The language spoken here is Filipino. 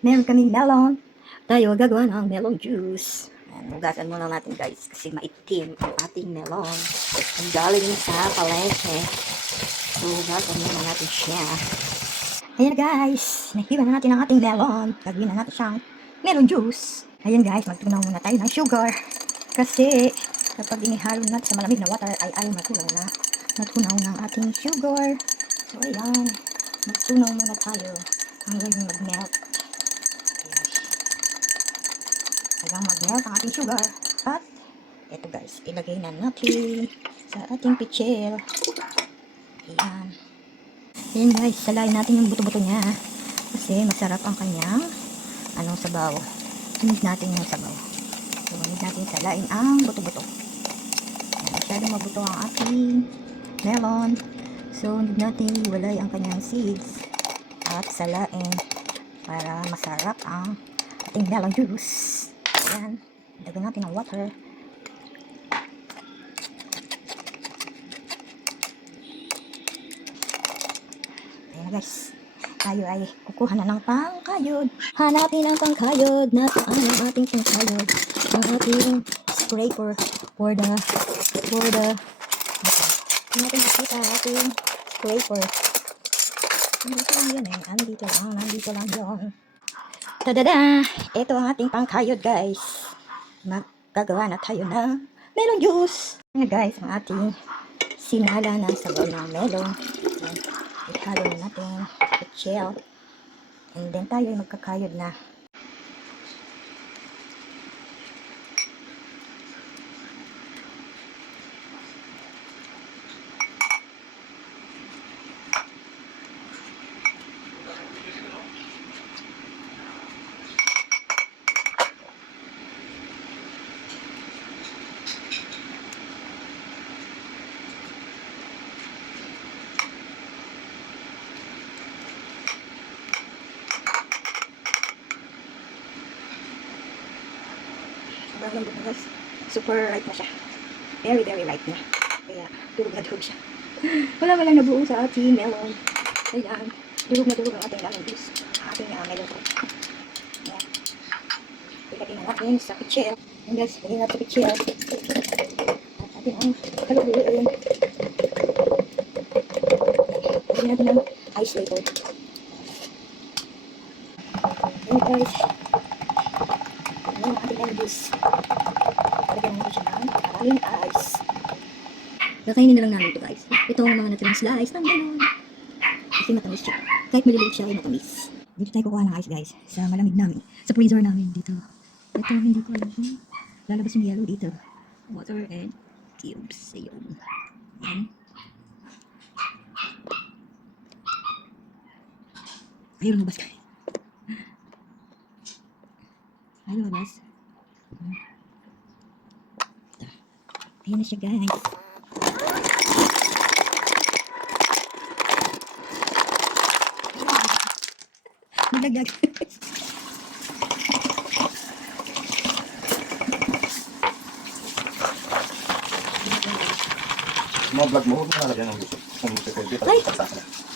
Meron kaming melon. Tayo gagawa ng melon juice. Ayan, hugasan muna natin guys kasi maitim ang ating melon. Ang galing sa palengke. So, hugasan muna natin siya. Ayan guys, nahiwa na natin ang ating melon. Gagawin na natin siyang melon juice. Ayan guys, magtunaw muna tayo ng sugar. Kasi kapag inihalo natin sa malamig na water ay ayaw matunaw ng ating sugar. So ayan, magtunaw muna tayo hanggang mag-melt. Ayan. Hanggang mag-melt ang ating sugar. At ito guys, ilagay na natin sa ating pichel. Ayan. Ayan guys, salain natin yung buto-buto niya. Kasi masarap ang kanyang sabaw. Sunod natin yung sabaw. Sunod natin salain ang buto-buto. Ayan, masyadong mabuto ang ating melon. So, hindi natin iwalay ang kanyang seeds at salain para masarap ang ating melon juice. Ayan, dagdagan natin ng water. Ayan guys, tayo ay kukuha na ng pangkayod. Hanapin ang pangkayod. Nasaan ang ating pangkayod? Ang ating scraper for the hindi natin makita ang ating scraper. Nandito lang yun eh. Nandito lang yun. Tadada! Ito ang ating pangkayod guys. Magagawa na tayo ng melon juice. Ayan guys, ang ating sinala na sabaw ng melon. Ayan. Ihalo na natin sa shell. And then tayo ay magkakayod na. Sobrang lambot na guys. Super light na siya. Very, very light na. Kaya, durog na durog siya. Wala nabuo sa ating melon. Ayan. Durog na durog ang ating melon juice. Ating melon juice. Ayan. Ilagay na natin sa pichel. Ayan guys, ilagay natin sa pichel. At ating ang haluin. Ilagay natin ang ice later. Ayan guys. Ayan ang ating melon juice. Lagyan natin siya ng maraming ice. Kakainin na lang namin ito guys. Ito ang mga natirang slice ng melon. Kasi matamis siya. Kahit maliliit siya ay matamis. Dito tayo kukuha ng ice guys. Sa malamig namin. Sa freezer namin dito. Ito hindi ko alam kung lalabas yung yellow dito. Water and cubes. Ayun. Ayan. Ayun lumabas guys. Ayun lumabas. Ayan na siya guys. Nagdag. Mga vlog mo, huwag mo nalagyan ng gusto. Kung gusto ko, dito, Ay! pagsasama.